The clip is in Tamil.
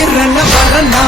இரண வரனா